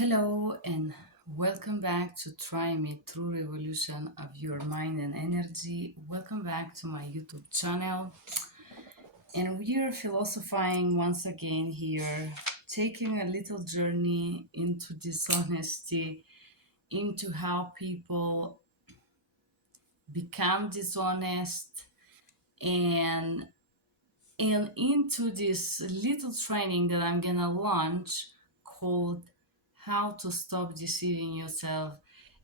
Hello and welcome back to Try Me True Revolution of Your Mind and Energy. Welcome back to my YouTube channel. And we are philosophizing once again here, taking a little journey into dishonesty, into how people become dishonest, and and into this little training that I'm gonna launch called How to Stop Deceiving Yourself.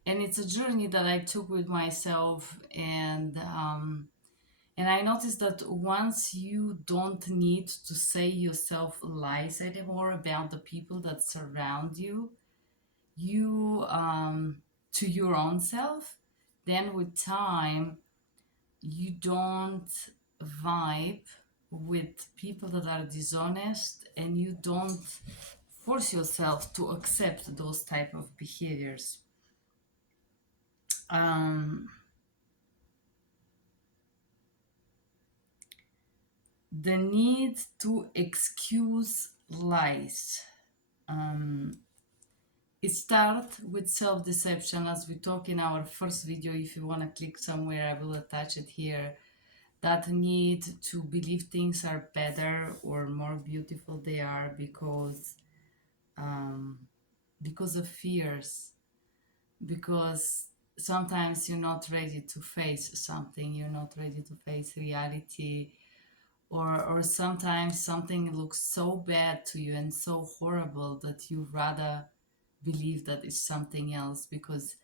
And it's a journey that I took with myself, and I noticed that once you don't need to say yourself lies anymore about the people that surround you, you to your own self, then with time you don't vibe with people that are dishonest, and you don't force yourself to accept those type of behaviors. um, the need to excuse lies, um, it starts with self-deception, as we talk in our first video. If you want to click somewhere, I will attach it here. That need to believe things are better or more beautiful they are um, because of fears, because sometimes you're not ready to face something, you're not ready to face reality, or sometimes something looks so bad to you and so horrible that you rather believe that it's something else, because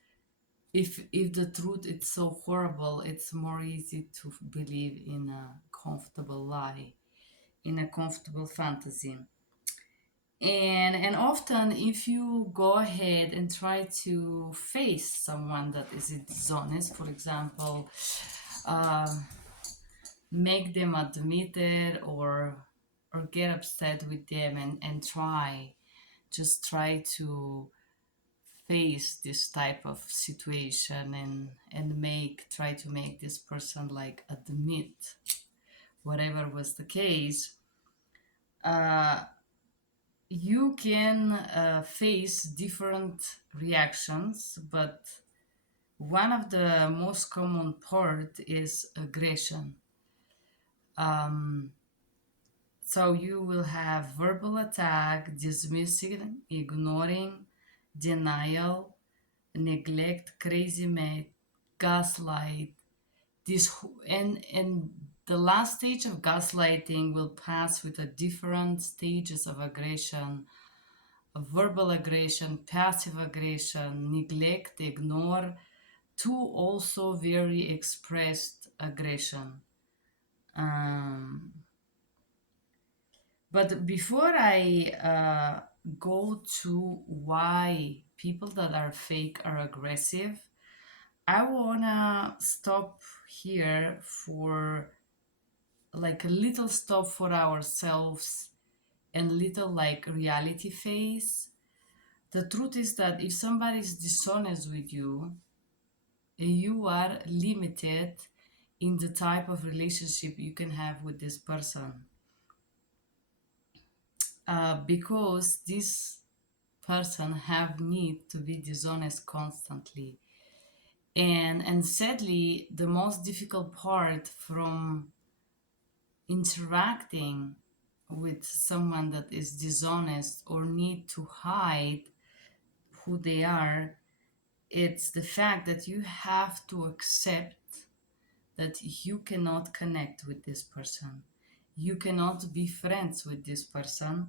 if the truth is so horrible, it's more easy to believe in a comfortable lie, in a comfortable fantasy. And often, if you go ahead and try to face someone that is dishonest, for example, um, make them admit it, or get upset with them, and try to face this type of situation, and try to make this person like admit whatever was the case, uh, you can face different reactions, but one of the most common part is aggression. Um, so you will have verbal attack, dismissing, ignoring, denial, neglect, crazy make, gaslight. This and the last stage of gaslighting will pass with the different stages of aggression: verbal aggression, passive aggression, neglect, ignore, to also very expressed aggression. Um, but before I go to why people that are fake are aggressive, I wanna stop here for like a little stop for ourselves and little like reality phase. The truth is that if somebody is dishonest with you, you are limited in the type of relationship you can have with this person, because this person have need to be dishonest constantly. And sadly, the most difficult part from interacting with someone that is dishonest or need to hide who they are, it's the fact that you have to accept that you cannot connect with this person. You cannot be friends with this person.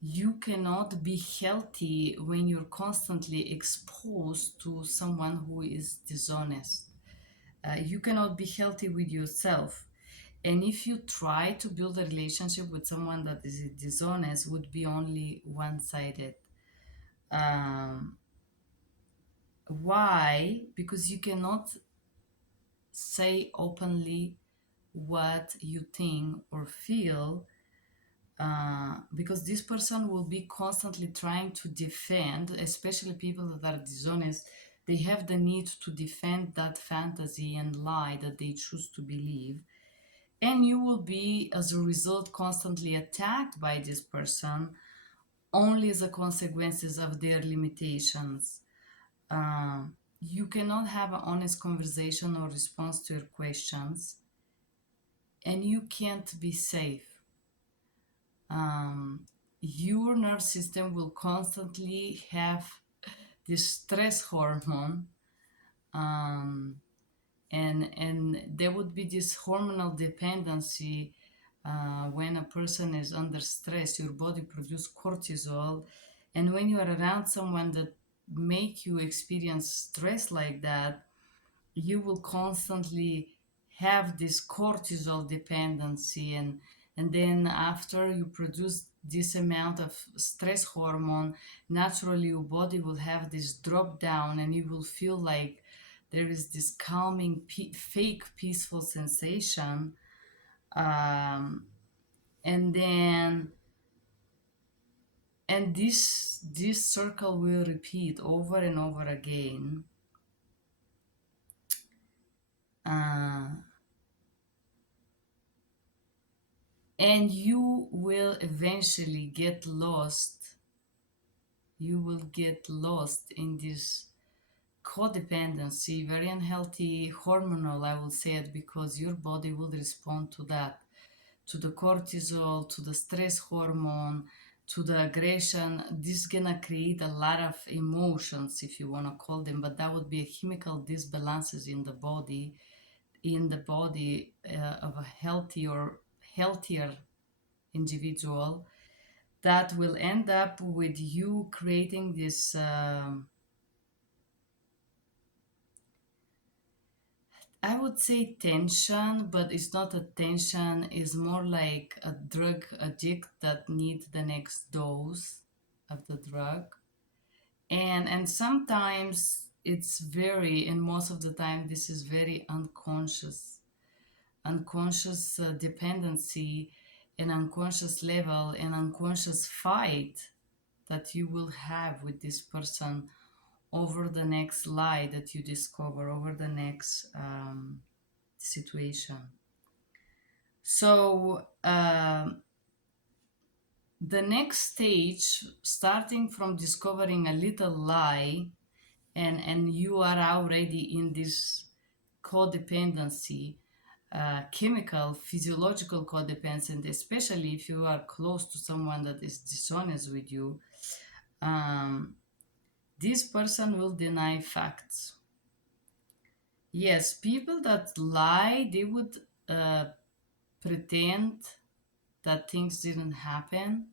You cannot be healthy when you're constantly exposed to someone who is dishonest. You cannot be healthy with yourself. And if you try to build a relationship with someone that is dishonest, would be only one-sided. Um, why? Because you cannot say openly what you think or feel, because this person will be constantly trying to defend, especially people that are dishonest. They have the need to defend that fantasy and lie that they choose to believe. And you will be, as a result, constantly attacked by this person, only the consequences of their limitations. You cannot have an honest conversation or response to your questions, and you can't be safe. Um, your nervous system will constantly have this stress hormone, um, and there would be this hormonal dependency. When a person is under stress, your body produces cortisol, and when you are around someone that make you experience stress like that, you will constantly have this cortisol dependency, and then after you produce this amount of stress hormone, naturally your body will have this drop down, and you will feel like there is this calming fake peaceful sensation. um, and then and this circle will repeat over and over again. uh, and you will eventually get lost. You will get lost in this codependency, very unhealthy hormonal, I will say it, because your body will respond to that, to the cortisol, to the stress hormone, to the aggression. This is gonna create a lot of emotions, if you want to call them, but that would be a chemical disbalances in the body of a healthier individual, that will end up with you creating this I would say tension, but it's not a tension, it's more like a drug addict that needs the next dose of the drug. And sometimes it's very, and most of the time this is very unconscious dependency, an unconscious level, an unconscious fight that you will have with this person over the next lie that you discover, over the next situation. So the next stage, starting from discovering a little lie, and you are already in this codependency, chemical, physiological codependency, especially if you are close to someone that is dishonest with you. Um, this person will deny facts. Yes, people that lie, they would pretend that things didn't happen,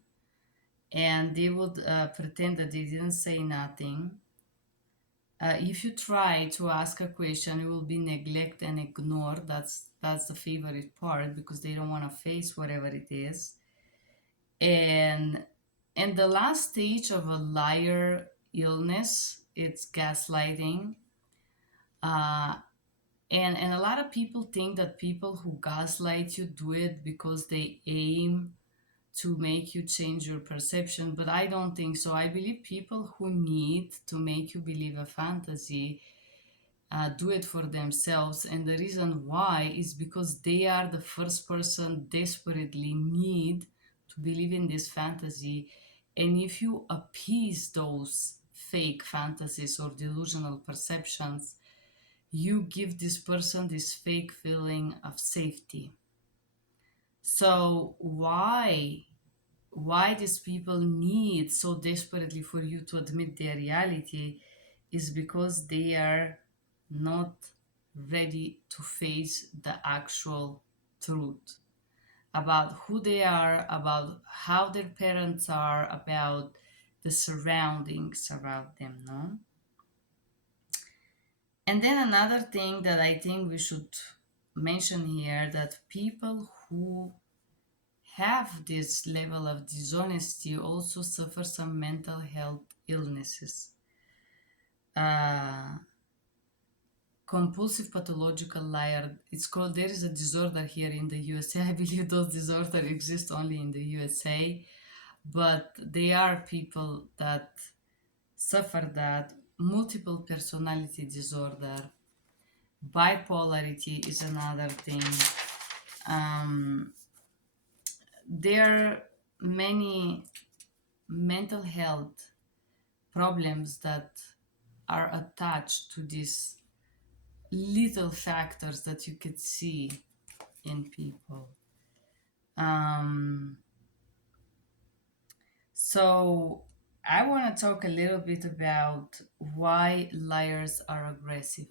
and they would pretend that they didn't say nothing. If you try to ask a question, you will be neglect and ignore. That's the favorite part, because they don't want to face whatever it is. And the last stage of a liar illness, it's gaslighting. Uh, and a lot of people think that people who gaslight you do it because they aim to make you change your perception, but I don't think so. I believe people who need to make you believe a fantasy do it for themselves, and the reason why is because they are the first person desperately need to believe in this fantasy. And if you appease those fake fantasies or delusional perceptions, you give this person this fake feeling of safety. So why these people need so desperately for you to admit their reality is because they are not ready to face the actual truth about who they are, about how their parents are, about the surroundings around them, no? And then another thing that I think we should mention here, that people who have this level of dishonesty also suffer some mental health illnesses. Uh, compulsive pathological liar, it's called, there is a disorder here in the USA. I believe those disorders exist only in the USA, but they are people that suffer that. Multiple personality disorder, bipolarity is another thing. There are many mental health problems that are attached to these little factors that you could see in people. Um, so I want to talk a little bit about why liars are aggressive.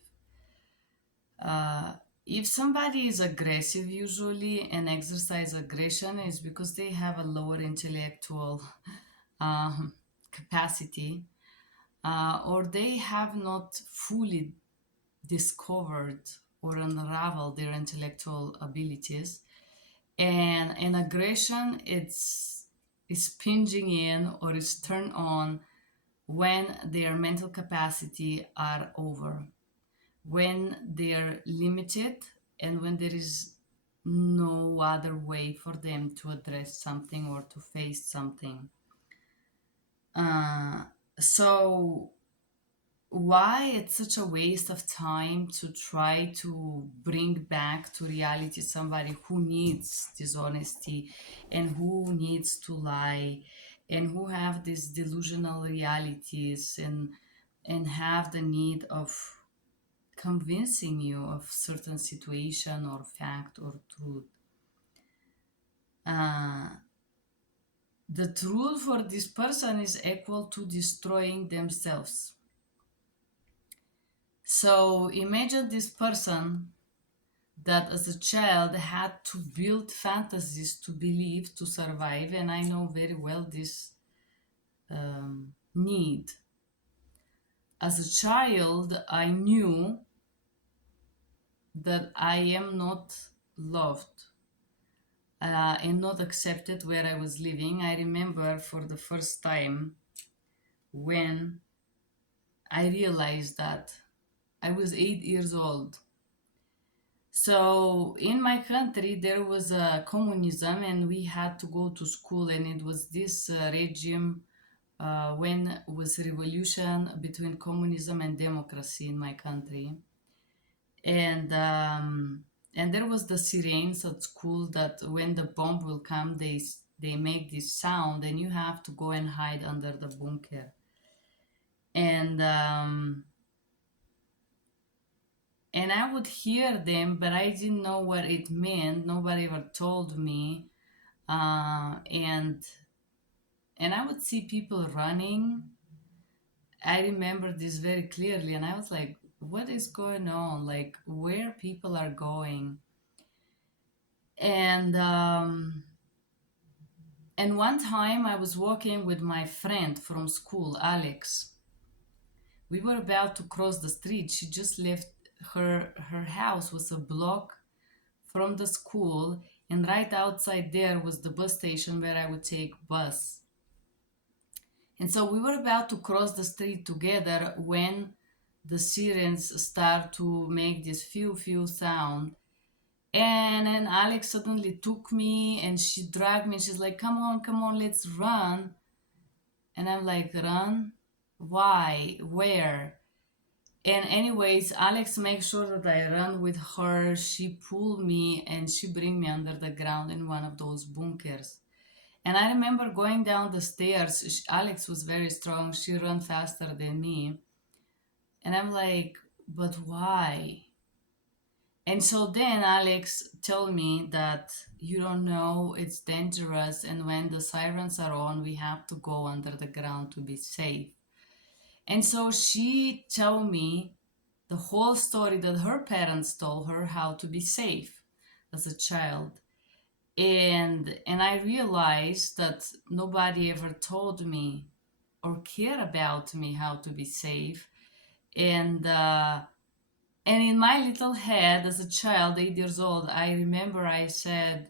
Uh, if somebody is aggressive, usually and exercise aggression is because they have a lower intellectual um, capacity, or they have not fully discovered or unraveled their intellectual abilities. And aggression, it's is pinging in or is turned on when their mental capacity are over, when they are limited, and when there is no other way for them to address something or to face something. Uh, so why it's such a waste of time to try to bring back to reality somebody who needs dishonesty and who needs to lie and who have these delusional realities and have the need of convincing you of certain situation or fact or truth. uh, the truth for this person is equal to destroying themselves. So imagine this person that as a child had to build fantasies to believe to survive, and I know very well this need. As a child, I knew that I am not loved and not accepted where I was living. I remember for the first time when I realized that I was 8 years old. So in my country there was a communism and we had to go to school, and it was this regime when was revolution between communism and democracy in my country. And there was the sirens at school that when the bomb will come, they make this sound and you have to go and hide under the bunker. And um, and I would hear them, but I didn't know what it meant. Nobody ever told me. And I would see people running. I remember this very clearly, and I was like, "What is going on? Like, where people are going?" And and one time I was walking with my friend from school, Alex. We were about to cross the street. She just left. Her house was a block from the school, and right outside there was the bus station where I would take bus. And so we were about to cross the street together when the sirens start to make this few sound. And then Alex suddenly took me and she dragged me. She's like, come on, let's run. And I'm like, run? Why? Where? And anyways, Alex makes sure that I run with her. She pulled me and she bring me under the ground in one of those bunkers. And I remember going down the stairs. Alex was very strong. She ran faster than me. And I'm like, but why? And so then Alex told me that you don't know, it's dangerous. And when the sirens are on, we have to go under the ground to be safe. And so she told me the whole story that her parents told her how to be safe as a child. And I realized that nobody ever told me or cared about me how to be safe. And uh, and in my little head as a child, 8 years old, I remember I said,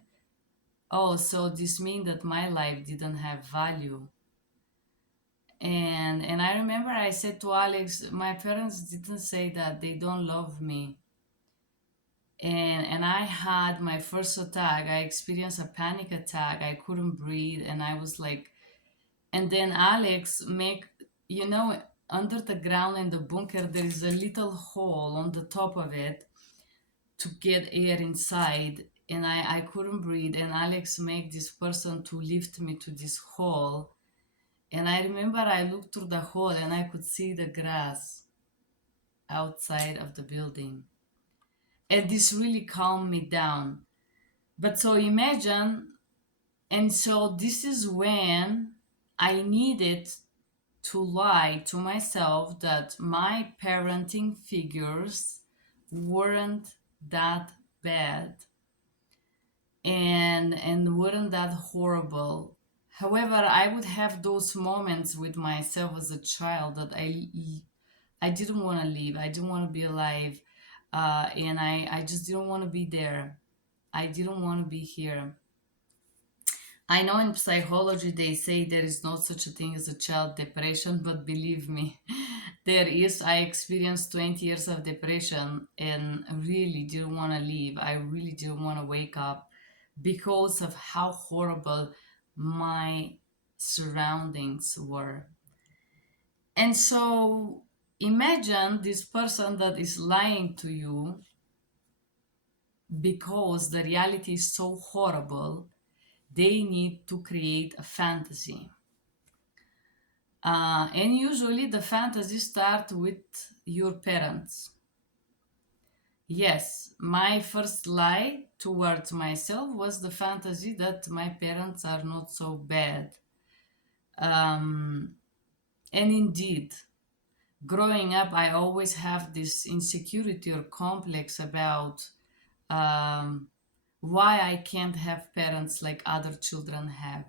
oh, so this means that my life didn't have value. And I remember I said to Alex, my parents didn't say that, they don't love me. And I had my first attack. I experienced a panic attack. I couldn't breathe, and I was like, and then Alex make, you know, under the ground in the bunker there is a little hole on the top of it to get air inside, and I couldn't breathe, and Alex make this person to lift me to this hole. And I remember I looked through the hole and I could see the grass outside of the building. And this really calmed me down. But so imagine, and so this is when I needed to lie to myself that my parenting figures weren't that bad and weren't that horrible. However, I would have those moments with myself as a child that I didn't want to leave. I didn't want to be alive, and I just didn't want to be there. I didn't want to be here. I know in psychology they say there is no such a thing as a child depression, but believe me, there is. I experienced 20 years of depression and really didn't want to leave. I really didn't want to wake up because of how horrible my surroundings were. And so imagine this person that is lying to you because the reality is so horrible, they need to create a fantasy. And usually the fantasy start with your parents. Yes, my first lie towards myself was the fantasy that my parents are not so bad. Um, and indeed, growing up, I always have this insecurity or complex about um, why I can't have parents like other children have.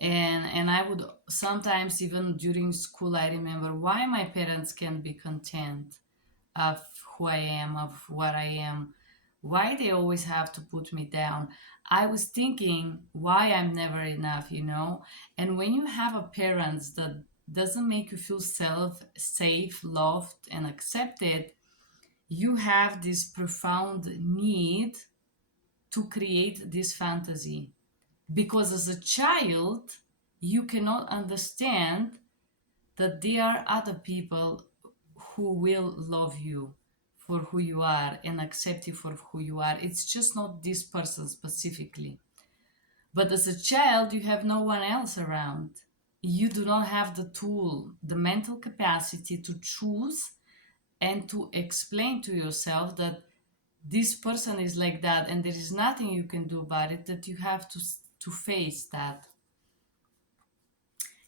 And I would sometimes, even during school, I remember why my parents can't be content of who I am, of what I am, why they always have to put me down. I was thinking why I'm never enough, you know. And when you have a parents that doesn't make you feel self safe, loved, and accepted, you have this profound need to create this fantasy, because as a child you cannot understand that there are other people who will love you for who you are and accept you for who you are. It's just not this person specifically. But as a child, you have no one else around. You do not have the tool, the mental capacity to choose and to explain to yourself that this person is like that and there is nothing you can do about it, that you have to face that.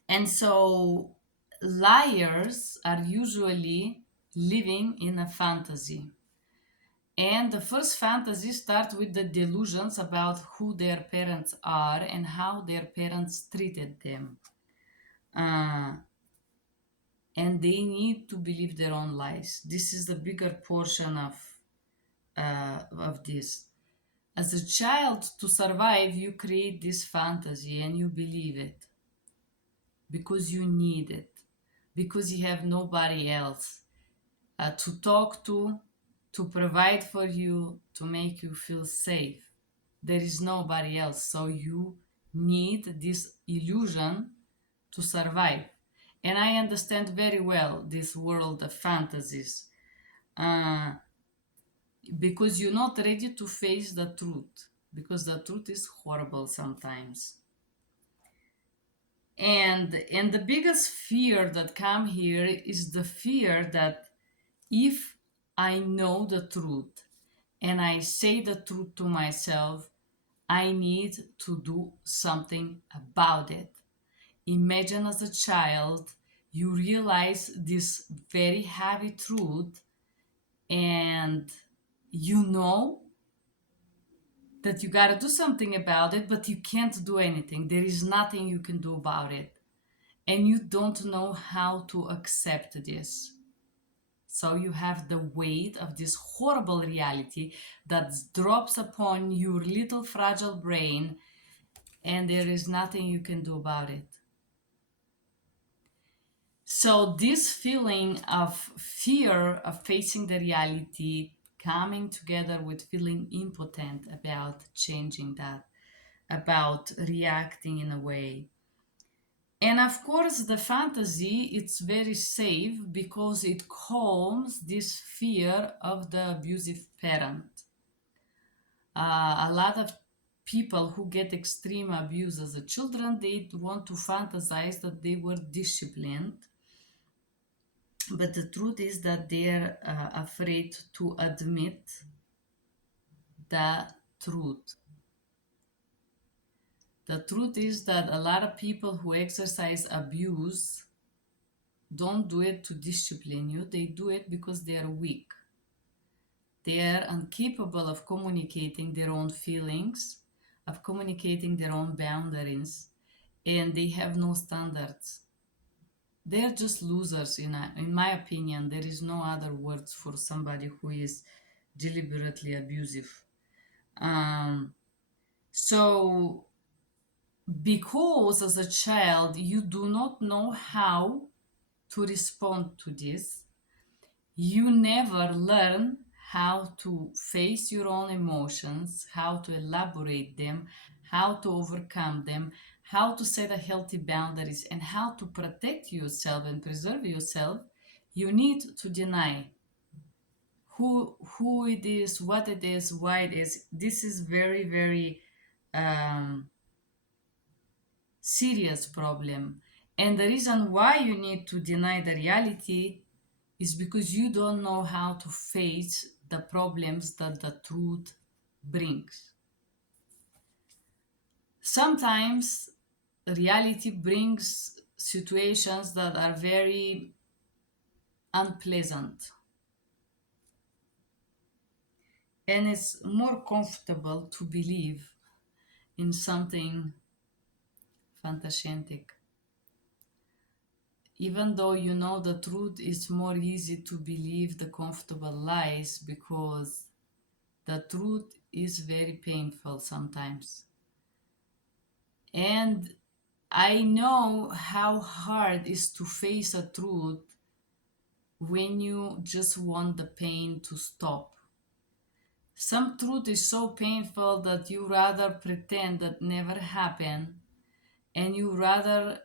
And so liars are usually living in a fantasy. And the first fantasy starts with the delusions about who their parents are and how their parents treated them. Uh, and they need to believe their own lies. This is the bigger portion of this. As a child, to survive, you create this fantasy and you believe it because you need it, because you have nobody else to talk to provide for you, to make you feel safe. There is nobody else. So you need this illusion to survive. And I understand very well this world of fantasies uh, because you're not ready to face the truth, because the truth is horrible sometimes. And the biggest fear that come here is the fear that if I know the truth and I say the truth to myself, I need to do something about it. Imagine as a child, you realize this very heavy truth, and you know that you gotta do something about it, but you can't do anything. There is nothing you can do about it. And you don't know how to accept this. So you have the weight of this horrible reality that drops upon your little fragile brain, and there is nothing you can do about it. So, this feeling of fear of facing the reality coming together with feeling impotent about changing that, about reacting in a way. And of course, the fantasy, it's very safe because it calms this fear of the abusive parent. A lot of people who get extreme abuse as a children, they want to fantasize that they were disciplined, but the truth is that they're afraid to admit the truth. The truth is that a lot of people who exercise abuse don't do it to discipline you, they do it because they are weak. They are incapable of communicating their own feelings, of communicating their own boundaries, and they have no standards. They're just losers, in my opinion. There is no other words for somebody who is deliberately abusive. Um, so, because as a child you do not know how to respond to this, you never learn how to face your own emotions, how to elaborate them, how to overcome them, how to set a healthy boundaries, and how to protect yourself and preserve yourself. You need to deny who it is, what it is, why it is. This is very, very um, serious problem. And the reason why you need to deny the reality is because you don't know how to face the problems that the truth brings. Sometimes reality brings situations that are very unpleasant, and it's more comfortable to believe in something fantastic. Even though you know the truth, it's more easy to believe the comfortable lies because the truth is very painful sometimes. And I know how hard it is to face a truth when you just want the pain to stop. Some truth is so painful that you rather pretend that never happened, and you rather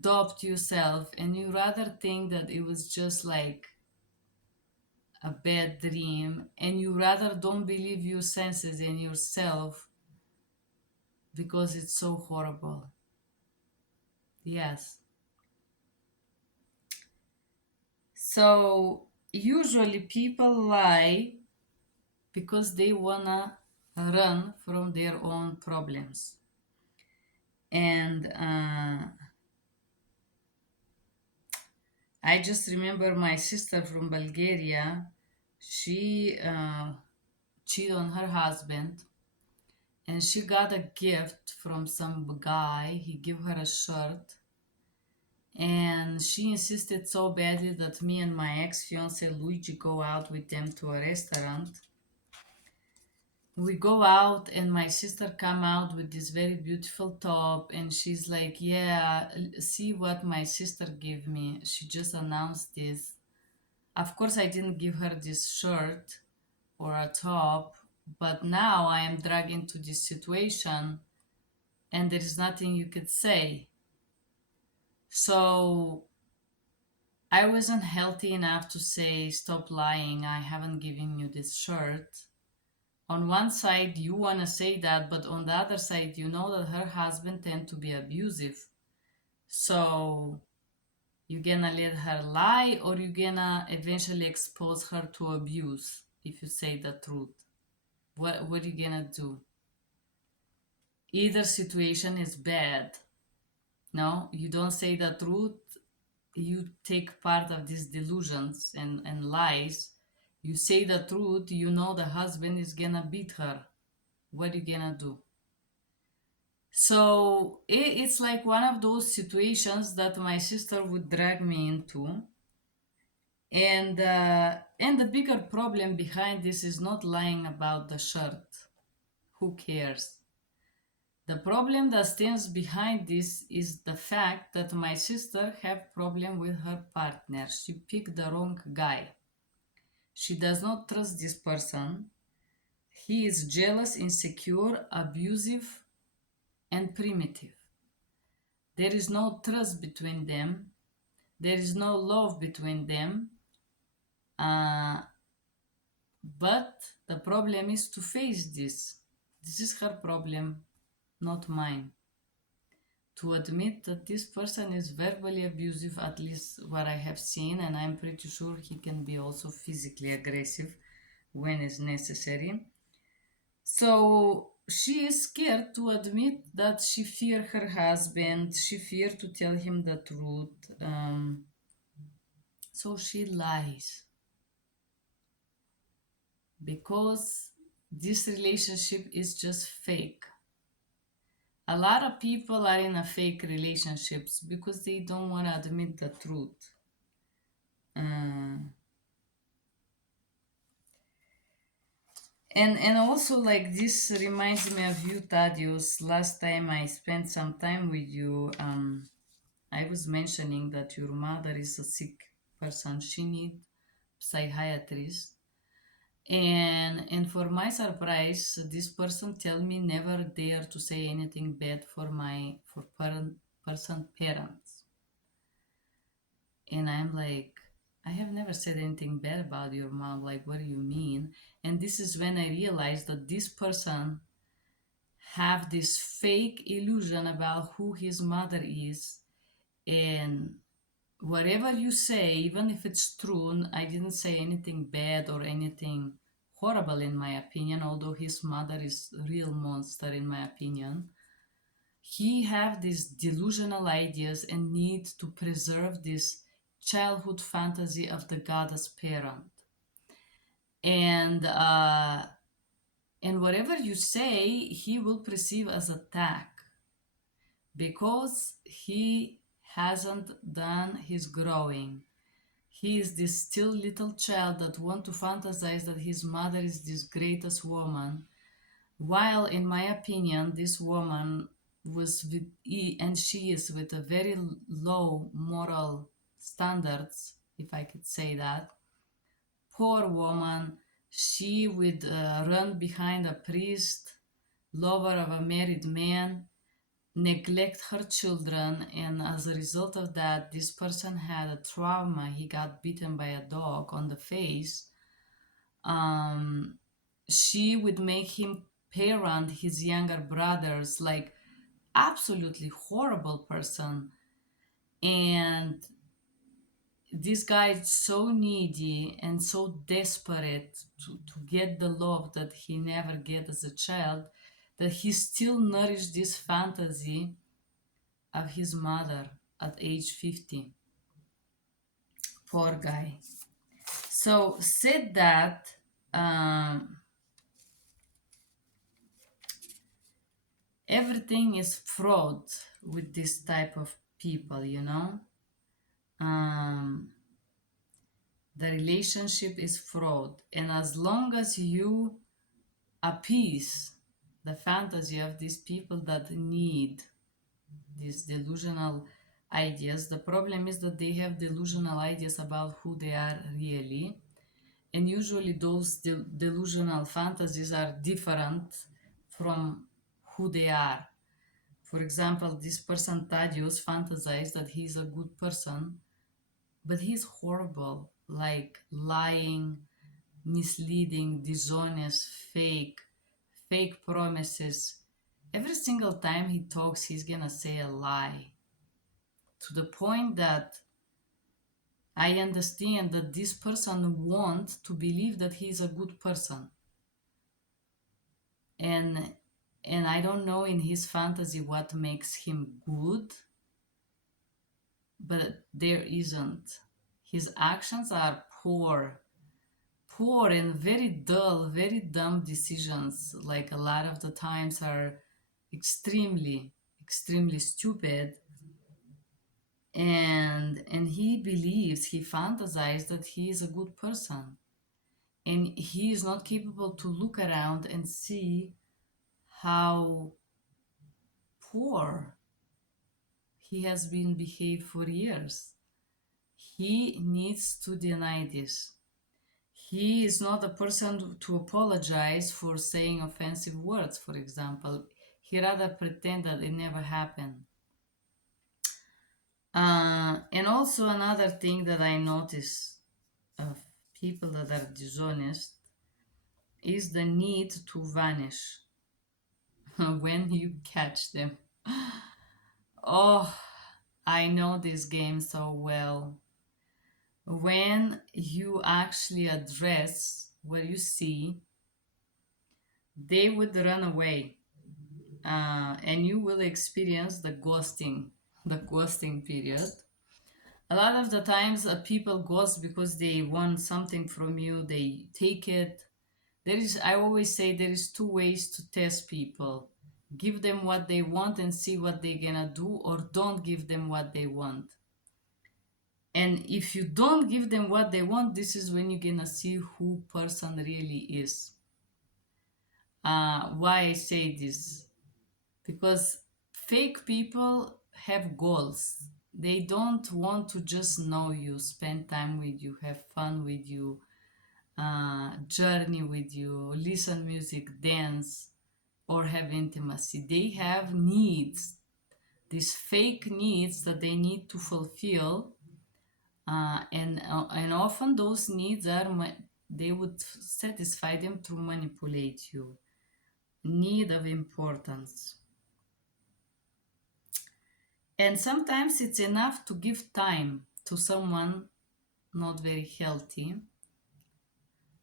doubt yourself, and you rather think that it was just like a bad dream, and you rather don't believe your senses and yourself because it's so horrible. Yes. So usually people lie because they wanna run from their own problems. And I just remember my sister from Bulgaria. She cheated on her husband, and she got a gift from some guy. He gave her a shirt, and she insisted so badly that me and my ex-fiance Luigi go out with them to a restaurant. We go out, and my sister come out with this very beautiful top, and she's like, yeah, see what my sister gave me. She just announced this. Of course I didn't give her this shirt or a top, but now I am dragged into this situation, and there is nothing you could say. So I wasn't healthy enough to say, stop lying, I haven't given you this shirt. On one side you want to say that, but on the other side you know that her husband tend to be abusive. So you gonna let her lie, or you gonna eventually expose her to abuse if you say the truth? What are you gonna do? Either situation is bad. No, you don't say the truth, you take part of these delusions and lies. You say the truth, you know the husband is gonna beat her. What are you gonna do? So it's like one of those situations that my sister would drag me into. And the bigger problem behind this is not lying about the shirt. Who cares? The problem that stands behind this is the fact that my sister have problem with her partner. She picked the wrong guy. She does not trust this person. He is jealous, insecure, abusive, and primitive. There is no trust between them. There is no love between them. Uh, but the problem is to face this. This is her problem, not mine. To admit that this person is verbally abusive, at least what I have seen, and I'm pretty sure he can be also physically aggressive when it's necessary. So she is scared to admit that she fear her husband, she fear to tell him the truth. So she lies because this relationship is just fake. A lot of people are in a fake relationships because they don't want to admit the truth. Uh, and also like this reminds me of you, Tadios. Last time I spent some time with you, I was mentioning that your mother is a sick person. She need psychiatrist. And for my surprise, this person tell me never dare to say anything bad for my for person parents. And I'm like, I have never said anything bad about your mom. Like, what do you mean? And this is when I realized that this person have this fake illusion about who his mother is. And whatever you say, even if it's true, I didn't say anything bad or anything horrible in my opinion, although his mother is a real monster in my opinion. He have these delusional ideas and need to preserve this childhood fantasy of the goddess parent. And and whatever you say, he will perceive as attack because he hasn't done his growing. He is this still little child that want to fantasize that his mother is this greatest woman, while in my opinion, this woman was with and she is with a very low moral standards, if I could say that. Poor woman, she would run behind a priest, lover of a married man, neglect her children, and as a result of that, this person had a trauma. He got bitten by a dog on the face. um, she would make him parent his younger brothers, like absolutely horrible person. And this guy is so needy and so desperate to get the love that he never get as a child, that he still nourished this fantasy of his mother at age 50. Poor guy. So said that, um, everything is fraud with this type of people, you know. um, the relationship is fraud, and as long as you appease the fantasy of these people that need these delusional ideas, the problem is that they have delusional ideas about who they are really, and usually those delusional fantasies are different from who they are. For example, this person Tadios fantasized that he's a good person, but he's horrible, like lying, misleading, dishonest, fake promises. Every single time he talks, he's gonna say a lie, to the point that I understand that this person wants to believe that he's a good person. And I don't know in his fantasy what makes him good, but there isn't. His actions are poor and very dull, very dumb decisions. Like a lot of the times are extremely stupid. And he fantasized that he is a good person, and he is not capable to look around and see how poor he has been behaved for years. He needs to deny this. He is not a person to apologize for saying offensive words, for example. He rather pretend that it never happened. And also another thing that I notice of people that are dishonest is the need to vanish. when you catch them. Oh, I know this game so well. When you actually address what you see, they would run away, and you will experience the ghosting period. A lot of the times, people ghost because they want something from you, they take it. I always say there is two ways to test people. Give them what they want and see what they're gonna do, or don't give them what they want. And if you don't give them what they want, this is when you're gonna see who person really is. Why I say this? Because fake people have goals. They don't want to just know you, spend time with you, have fun with you, journey with you, listen music, dance, or have intimacy. They have needs, these fake needs that they need to fulfill, and often those needs they would satisfy them through manipulate you. Need of importance. And sometimes it's enough to give time to someone not very healthy.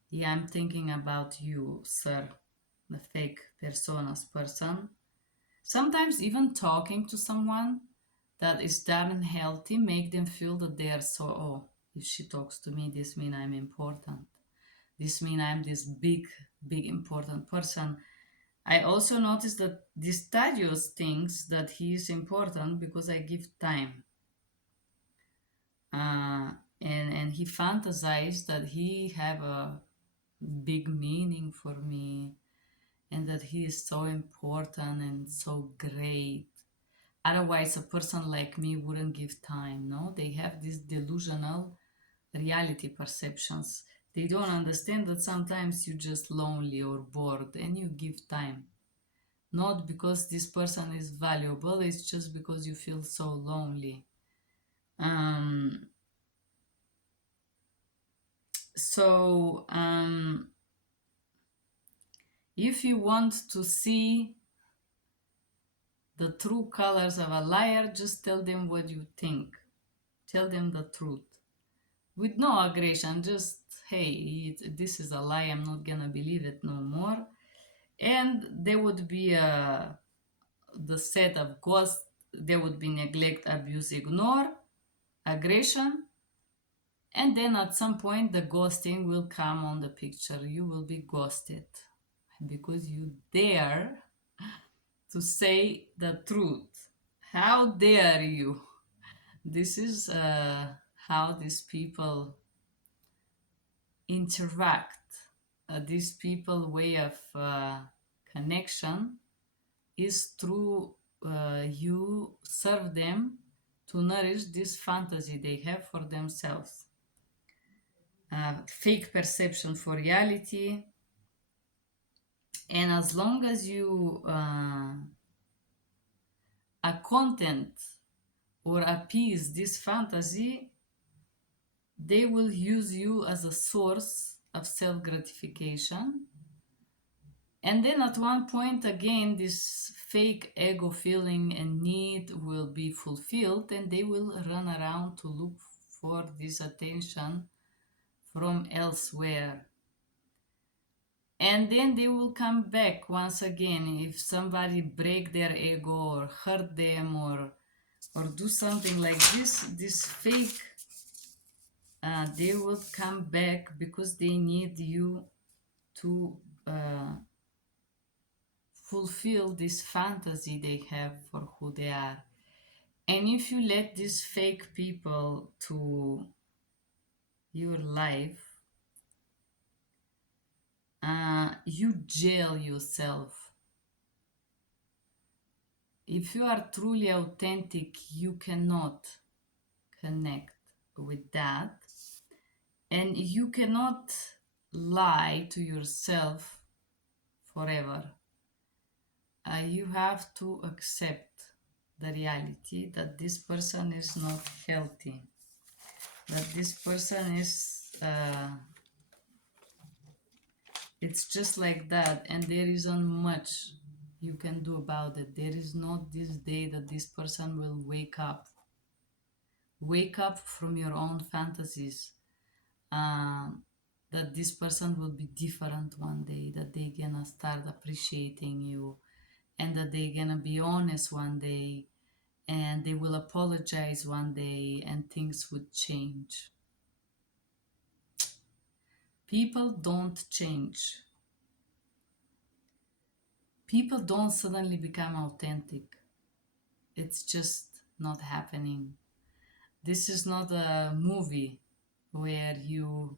Yeah, I'm thinking about you, sir, the fake personas person. Sometimes even talking to someone that is that unhealthy make them feel that they are so, oh, if she talks to me, this means I'm important. This means I'm this big important person. I also noticed that this Thaddeus thinks that he is important because I give time. And he fantasized that he have a big meaning for me and that he is so important and so great. Otherwise, a person like me wouldn't give time. No, they have these delusional reality perceptions. They don't understand that sometimes you're just lonely or bored and you give time. Not because this person is valuable, it's just because you feel so lonely. Um, so, if you want to see the true colors of a liar, just tell them what you think. Tell them the truth. With no aggression, just, hey, this is a lie, I'm not gonna believe it no more. And there would be the set of ghosts, there would be neglect, abuse, ignore, aggression, and then at some point the ghosting will come on the picture. You will be ghosted because you dare to say the truth. How dare you? This is how these people interact. These people way of connection is through you serve them to nourish this fantasy they have for themselves. Fake perception for reality. And as long as you are content or appease this fantasy, they will use you as a source of self gratification. And then at one point, again, this fake ego feeling and need will be fulfilled, and they will run around to look for this attention from elsewhere. And then they will come back once again if somebody break their ego or hurt them or do something like this fake, they will come back because they need you to fulfill this fantasy they have for who they are. And if you let these fake people to your life, you jail yourself. If you are truly authentic, you cannot connect with that, and you cannot lie to yourself forever. You have to accept the reality that this person is not healthy, that this person is it's just like that, and there isn't much you can do about it. There is not this day that this person will wake up from your own fantasies, um, that this person will be different one day, that they gonna start appreciating you, and that they gonna be honest one day, and they will apologize one day, and things would change. People don't change. People don't suddenly become authentic. It's just not happening. This is not a movie where you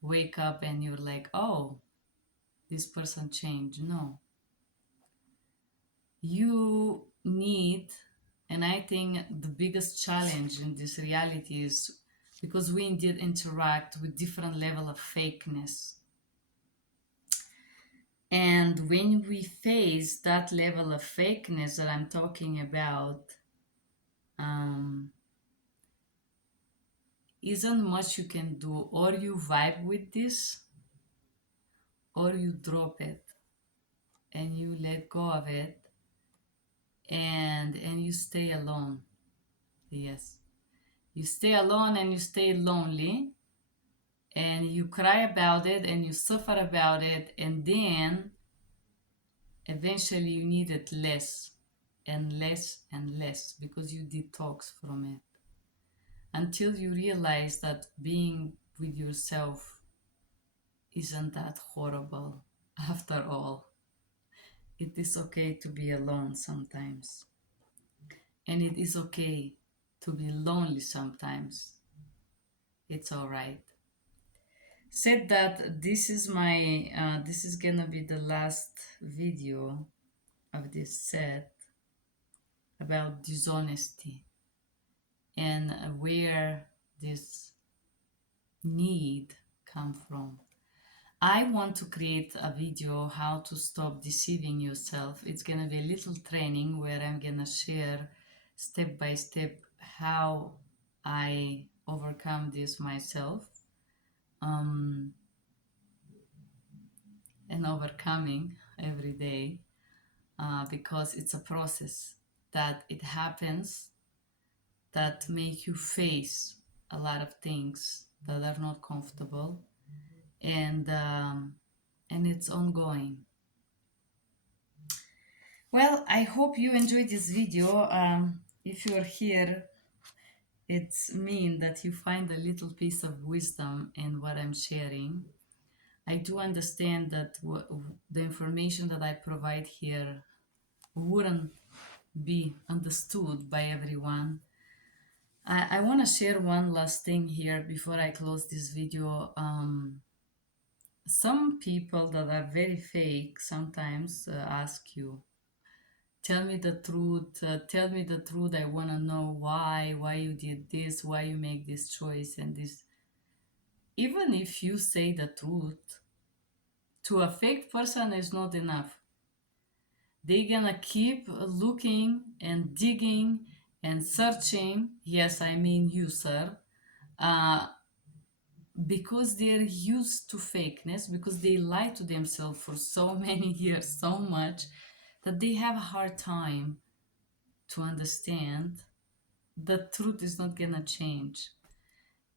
wake up and you're like, oh, this person changed. No. You need, and I think the biggest challenge in this reality is because we indeed interact with different level of fakeness. And when we face that level of fakeness that I'm talking about, um, isn't much you can do. Or you vibe with this, or you drop it and you let go of it, and you stay alone. Yes, you stay alone and you stay lonely, and you cry about it and you suffer about it, and then eventually you need it less and less and less because you detox from it until you realize that being with yourself isn't that horrible after all. It is okay to be alone sometimes, and it is okay to be lonely sometimes. It's all right. Said that, this is gonna be the last video of this set about dishonesty and where this need come from. I want to create a video how to stop deceiving yourself. It's gonna be a little training where I'm gonna share step by step how I overcome this myself, um, and overcoming every day, because it's a process that it happens that make you face a lot of things that are not comfortable, and it's ongoing. Well, I hope you enjoyed this video. If you're here, it's mean that you find a little piece of wisdom in what I'm sharing. I do understand that the information that I provide here wouldn't be understood by everyone. I want to share one last thing here before I close this video. Some people that are very fake sometimes ask you, tell me the truth, tell me the truth, I want to know why you did this, why you make this choice and this. Even if you say the truth, to a fake person is not enough. They're gonna keep looking and digging and searching, yes, I mean you, sir, uh, because they're used to fakeness, because they lie to themselves for so many years, so much, that they have a hard time to understand the truth is not gonna change.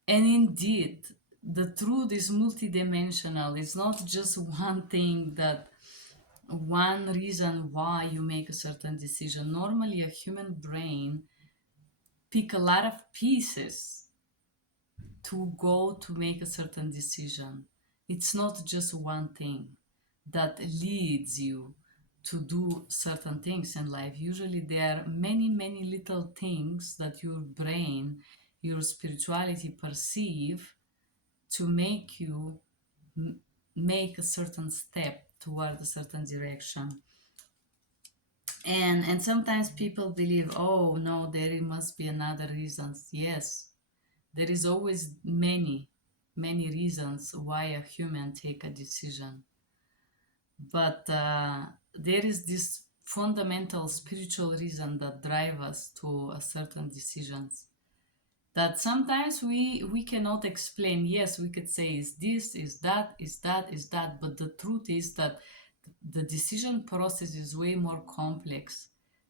And indeed, the truth is multidimensional. It's not just one thing, that one reason why you make a certain decision. Normally, a human brain pick a lot of pieces to go to make a certain decision. It's not just one thing that leads you to do certain things in life. Usually there are many, many little things that your brain, your spirituality perceive to make you make a certain step toward a certain direction. And sometimes people believe, oh no, there must be another reasons. Yes, there is always many, many reasons why a human take a decision. But there is this fundamental spiritual reason that drive us to a certain decisions that sometimes we cannot explain. Yes, we could say is this, is that, is that, is that, but the truth is that The decision process is way more complex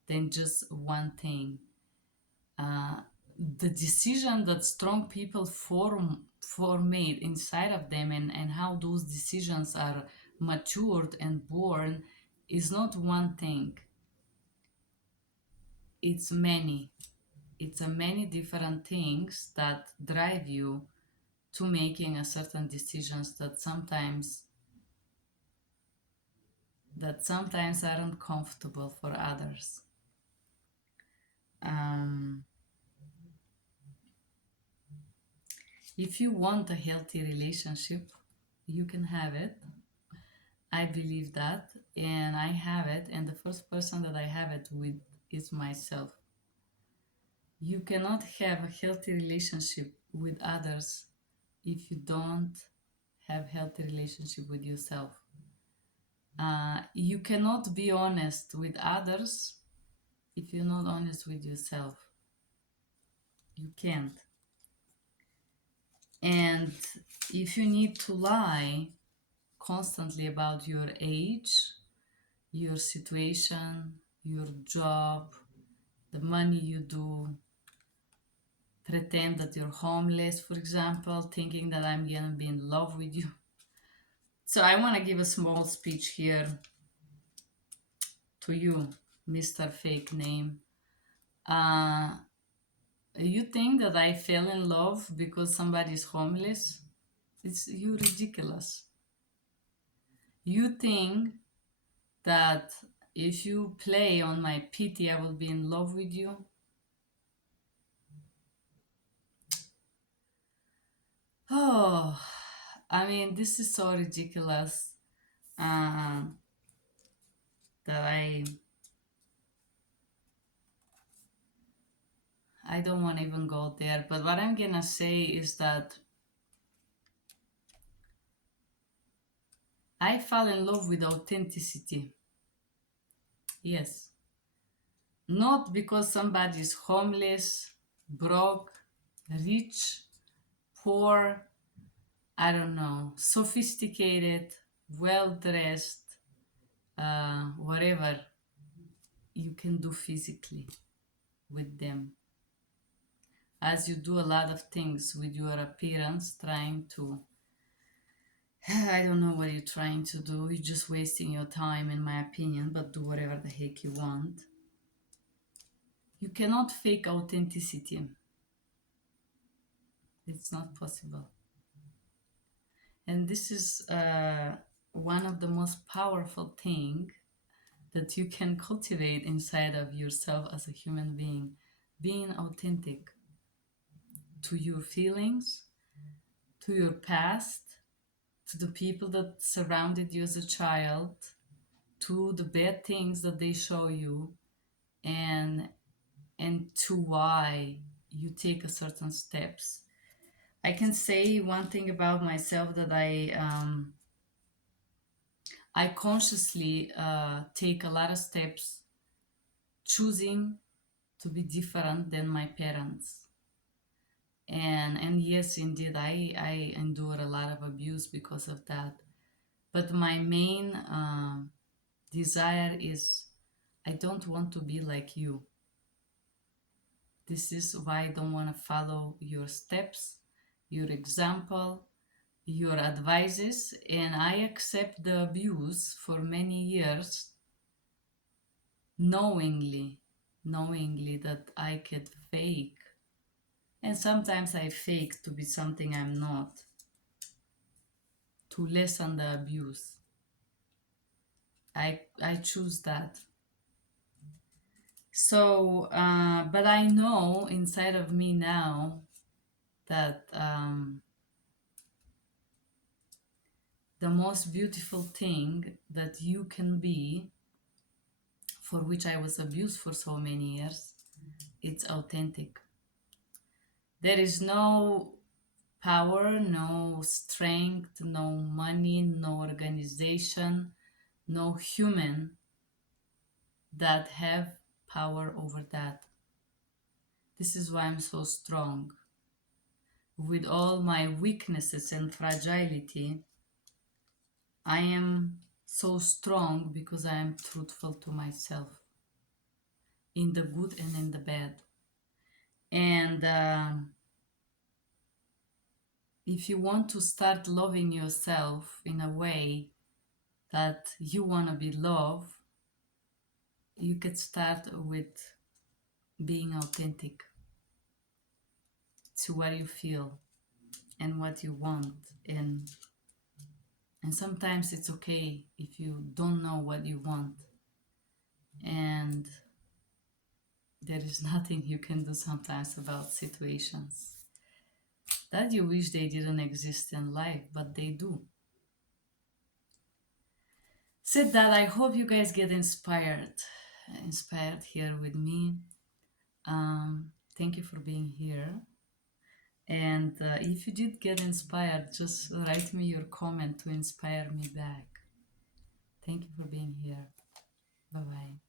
than just one thing. uh, the decision that strong people form made inside of them, and how those decisions are matured and born, is not one thing. It's many. It's a many different things that drive you to making a certain decisions that sometimes aren't comfortable for others. um, if you want a healthy relationship, you can have it. I believe that, and I have it, and the first person that I have it with is myself. You cannot have a healthy relationship with others if you don't have healthy relationship with yourself. You cannot be honest with others if you're not honest with yourself. You can't. And if you need to lie constantly about your age, your situation, your job, the money you do, pretend that you're homeless, for example, thinking that I'm gonna be in love with you. So I want to give a small speech here to you, Mr. Fake Name. Uh, you think that I fell in love because somebody is homeless? You ridiculous. You think that if you play on my pity, I will be in love with you? Oh, I mean, this is so ridiculous, um, that I don't want to even go there. But what I'm gonna say is that I fell in love with authenticity. Yes. Not because somebody is homeless, broke, rich, poor, I don't know, sophisticated, well dressed, whatever you can do physically with them. As you do a lot of things with your appearance, trying to, I don't know what you're trying to do. You're just wasting your time, in my opinion, but do whatever the heck you want. You cannot fake authenticity. It's not possible. And this is one of the most powerful thing that you can cultivate inside of yourself as a human being authentic to your feelings, to your past, to the people that surrounded you as a child, to the bad things that they show you, and to why you take a certain steps. I can say one thing about myself, that I consciously take a lot of steps choosing to be different than my parents. And yes, indeed, I endure a lot of abuse because of that. But my main desire is, I don't want to be like you. This is why I don't want to follow your steps, your example, your advices, and I accept the abuse for many years, knowingly that I could fake. And sometimes I fake to be something I'm not, to lessen the abuse. I choose that. So, but I know inside of me now that the most beautiful thing that you can be, for which I was abused for so many years, it's authentic. There is no power, no strength, no money, no organization, no human that have power over that. This is why I'm so strong. With all my weaknesses and fragility, I am so strong because I am truthful to myself in the good and in the bad. And if you want to start loving yourself in a way that you want to be loved, you could start with being authentic to what you feel and what you want. And sometimes it's okay if you don't know what you want, and there is nothing you can do sometimes about situations that you wish they didn't exist in life, but they do. Said that, I hope you guys get inspired here with me. Thank you for being here. And if you did get inspired, just write me your comment to inspire me back. Thank you for being here. Bye bye.